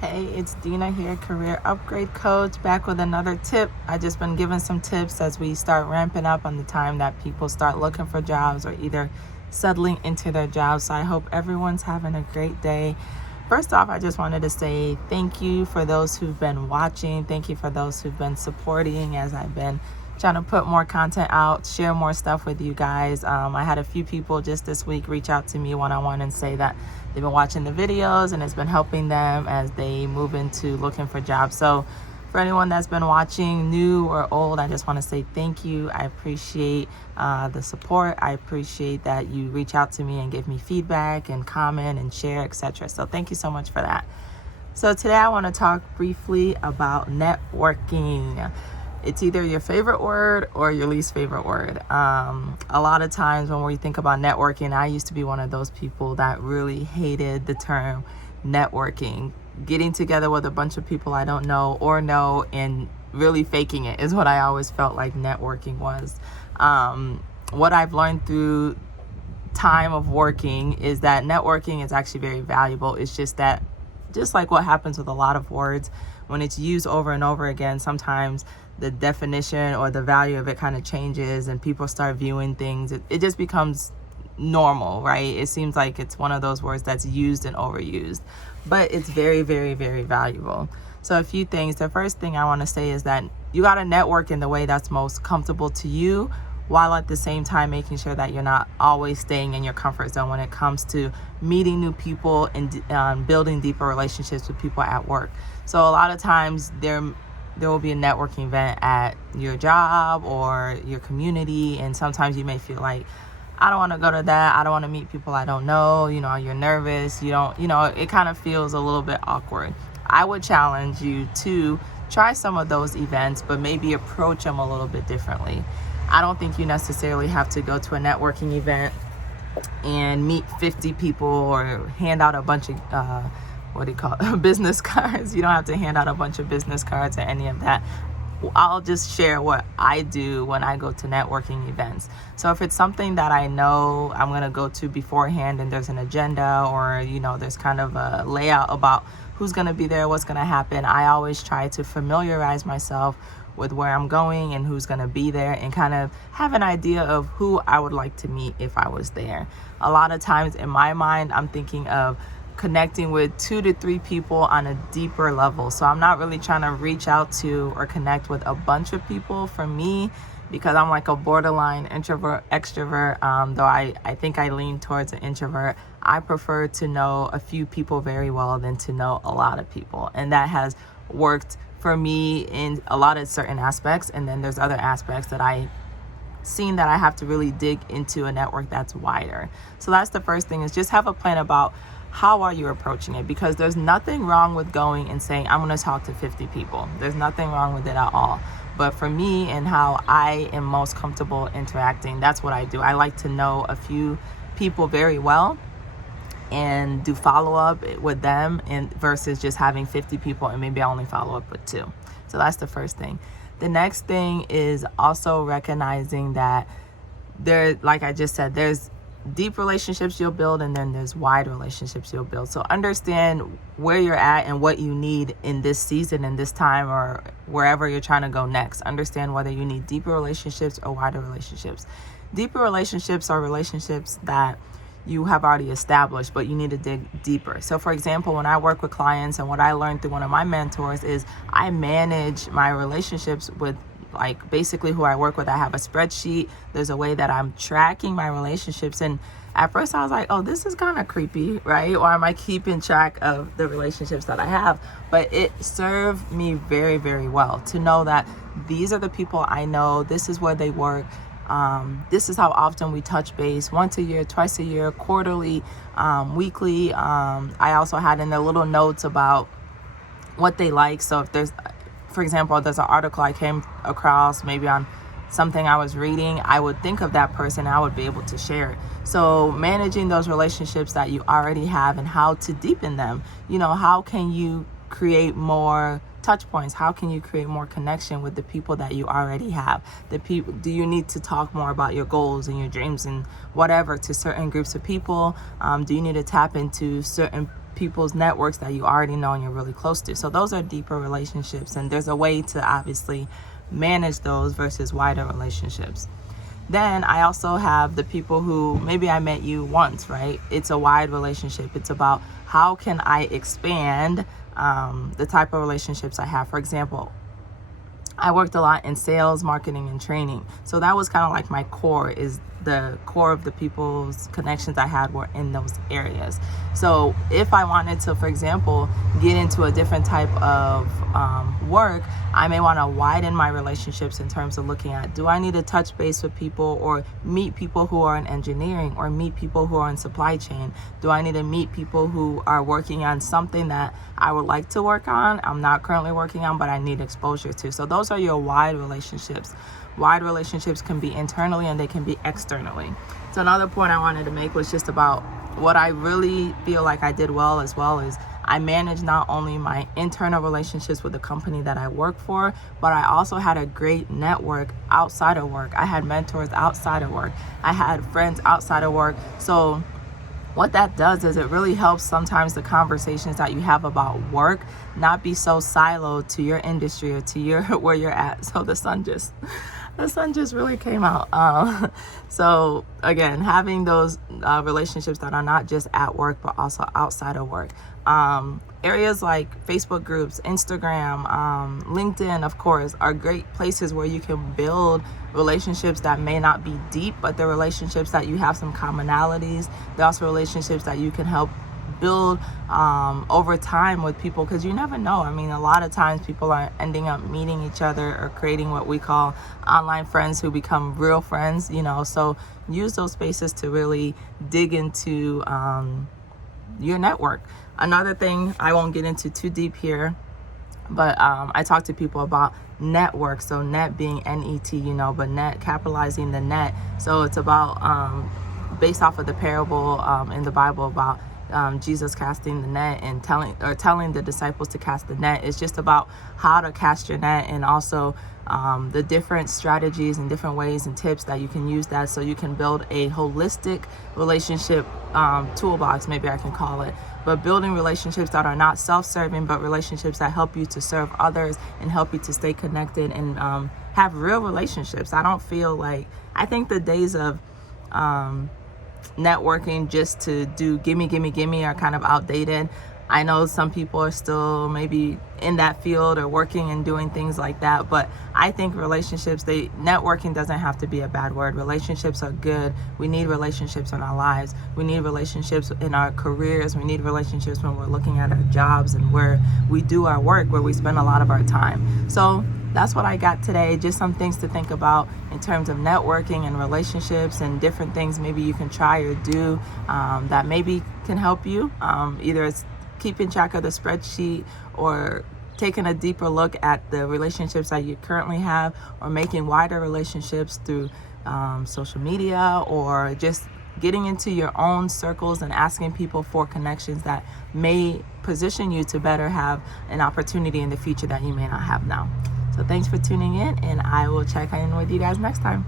Hey, it's Dina here, career upgrade coach, back with another tip. I just been giving some tips as we start ramping up on the time that people start looking for jobs or either settling into their jobs. So I hope everyone's having a great day. First off, I just wanted to say thank you for those who've been watching. Thank you for those who've been supporting as I've been trying to put more content out, share more stuff with you guys. I had a few people just this week reach out to me one-on-one and say that they've been watching the videos and it's been helping them as they move into looking for jobs. So for anyone that's been watching, new or old, I just want to say thank you. I appreciate the support. I appreciate that you reach out to me and give me feedback and comment and share, etc. So thank you so much for that. So today I want to talk briefly about networking. It's either your favorite word or your least favorite word. A lot of times when we think about networking, I used to be one of those people that really hated the term networking. Getting together with a bunch of people I don't know or know and really faking it is what I always felt like networking was. What I've learned through time of working is that networking is actually very valuable. It's just that, just like what happens with a lot of words, when it's used over and over again, sometimes the definition or the value of it kind of changes and people start viewing things. It just becomes normal, right? It seems like it's one of those words that's used and overused, but it's very, very, very valuable. So a few things. The first thing I want to say is that you got to network in the way that's most comfortable to you, while at the same time making sure that you're not always staying in your comfort zone when it comes to meeting new people and building deeper relationships with people at work. So a lot of times there will be a networking event at your job or your community, and sometimes you may feel like, I don't want to go to that. I don't want to meet people I don't know. You're nervous. It kind of feels a little bit awkward. I would challenge you to try some of those events, but maybe approach them a little bit differently. I don't think you necessarily have to go to a networking event and meet 50 people or hand out a bunch of business cards. You don't have to hand out a bunch of business cards or any of that. I'll just share what I do when I go to networking events. So if it's something that I know I'm going to go to beforehand and there's an agenda or, there's kind of a layout about who's going to be there, what's going to happen, I always try to familiarize myself with where I'm going and who's going to be there and kind of have an idea of who I would like to meet if I was there. A lot of times in my mind, I'm thinking of connecting with 2 to 3 people on a deeper level. So I'm not really trying to reach out to or connect with a bunch of people. For me, because I'm like a borderline introvert, extrovert, though I think I lean towards an introvert, I prefer to know a few people very well than to know a lot of people. And that has worked for me in a lot of certain aspects. And then there's other aspects that I seen that I have to really dig into a network that's wider. So that's the first thing, is just have a plan about how are you approaching it, because there's nothing wrong with going and saying, I'm going to talk to 50 people. There's nothing wrong with it at all. But for me and how I am most comfortable interacting, that's what I do. I like to know a few people very well and do follow-up with them, and versus just having 50 people and maybe I only follow up with 2. So that's the first thing. The next thing is also recognizing that like I just said, there's deep relationships you'll build and then there's wide relationships you'll build. So understand where you're at and what you need in this season and this time or wherever you're trying to go next. Understand whether you need deeper relationships or wider relationships. Deeper relationships are relationships that you have already established, but you need to dig deeper. So for example, when I work with clients, and what I learned through one of my mentors is I manage my relationships with basically who I work with. I have a spreadsheet. There's a way that I'm tracking my relationships. And at first I was like, oh, this is kind of creepy, right? Or am I keeping track of the relationships that I have? But it served me very, very well to know that these are the people I know. This is where they work. This is how often we touch base: once a year, twice a year, quarterly, weekly. I also had in the little notes about what they like. So if there's, for example, there's an article I came across maybe on something I was reading, I would think of that person and I would be able to share it. So managing those relationships that you already have and how to deepen them. How can you create more touch points? How can you create more connection with the people that you already have? Do you need to talk more about your goals and your dreams and whatever to certain groups of people? Do you need to tap into certain people's networks that you already know and you're really close to. So those are deeper relationships, and there's a way to obviously manage those versus wider relationships. Then I also have the people who maybe I met you once, right? It's a wide relationship. It's about how can I expand the type of relationships I have. For example, I worked a lot in sales, marketing, and training. So that was kind of like my core, is the core of the people's connections I had were in those areas. So if I wanted to, for example, get into a different type of work, I may want to widen my relationships in terms of looking at, do I need to touch base with people or meet people who are in engineering or meet people who are in supply chain? Do I need to meet people who are working on something that I would like to work on, I'm not currently working on, but I need exposure to? So those are your wide relationships. Wide relationships can be internally and they can be externally. So another point I wanted to make was just about what I really feel like I did well as well is I managed not only my internal relationships with the company that I work for, but I also had a great network outside of work. I had mentors outside of work. I had friends outside of work. So what that does is it really helps sometimes the conversations that you have about work not be so siloed to your industry or to your where you're at. So the sun just really came out. So again, having those relationships that are not just at work but also outside of work. Areas like Facebook groups, Instagram, LinkedIn, of course, are great places where you can build relationships that may not be deep, but they're relationships that you have some commonalities. They're also relationships that you can help build over time with people, because you never know. I mean, a lot of times people are ending up meeting each other or creating what we call online friends who become real friends, you know. So use those spaces to really dig into your network. Another thing, I won't get into too deep here, but I talk to people about network. So net being N-E-T, you know, but net, capitalizing the net. So it's about based off of the parable in the Bible about Jesus casting the net and telling the disciples to cast the net. It's just about how to cast your net, and also the different strategies and different ways and tips that you can use that so you can build a holistic relationship toolbox, maybe I can call it. But building relationships that are not self-serving, but relationships that help you to serve others and help you to stay connected and have real relationships. I think the days of networking just to do gimme are kind of outdated. I know some people are still maybe in that field or working and doing things like that, but I think networking doesn't have to be a bad word. Relationships are good. We need relationships in our lives. We need relationships in our careers. We need relationships when we're looking at our jobs and where we do our work, where we spend a lot of our time. So that's what I got today. Just some things to think about in terms of networking and relationships, and different things maybe you can try or do that maybe can help you. Either it's keeping track of the spreadsheet, or taking a deeper look at the relationships that you currently have, or making wider relationships through social media, or just getting into your own circles and asking people for connections that may position you to better have an opportunity in the future that you may not have now. So thanks for tuning in, and I will check in with you guys next time.